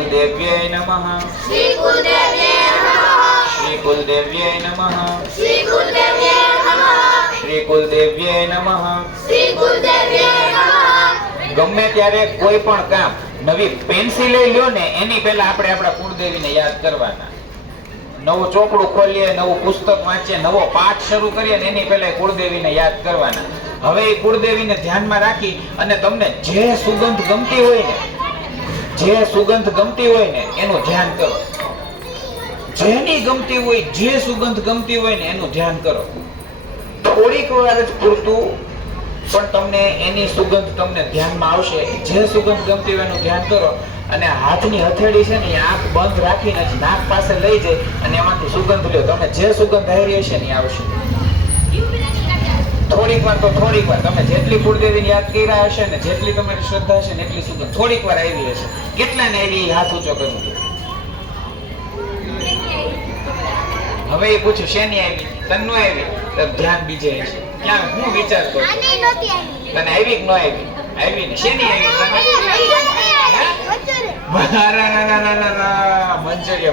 કુલદેવ્યય નમઃ શ્રી કુલદેવ્યે નમઃ શ્રી કુલદેવ્યય નમઃ શ્રી કુલદેવ્યે નમઃ શ્રી કુલદેવ્યય નમઃ શ્રી કુલદેવ્યે નમઃ ગમે ત્યારે કોઈ પણ કામ નવી પેન્સિલ લઈ લ્યો ને એની પહેલા આપણે આપણા કુળદેવીને યાદ કરવાના. નવું ચોપડું ખોલીએ, નવું પુસ્તક વાંચીએ, નવો પાઠ શરૂ કરીએ ને એની પહેલા કુળદેવીને યાદ કરવાના. હવે એ કુળદેવીને ધ્યાનમાં રાખી અને તમને જે સુગંધ ગમતી હોય ને એનું ધ્યાન કરો. જેની ગમતી હોય, જે સુગંધ ગમતી હોય ને એનું ધ્યાન કરો. થોડીક વાર જ પૂરતું પણ તમને એની સુગંધ તમને ધ્યાનમાં આવશે. જે સુગંધ ગમતી હોય એનું ધ્યાન કરો અને હાથની હથેળી છે ને એ આંખ બંધ રાખીને જ નાક પાસે લઈ જાય અને એમાંથી સુગંધ લ્યો. તમને જે સુગંધ આવી હશે ને એ આવશે. થોડીક વાર તમે જેટલી કુળદેવીને યાદ કર્યા હશે ને, જેટલી તમારી શ્રદ્ધા હશે ને એટલી સુગંધ થોડીક વાર આવી હશે. કેટલાને આવી હાથ ઊંચો કરી દો. હવે એ પૂછ્યું શેની આવી, તન્નો આવી, તો ધ્યાન બીજે હશે. ક્યાં હું વિચારતો તને આવી કે ન આવી? આવી ને શેની આવી તને? મંચુરિયન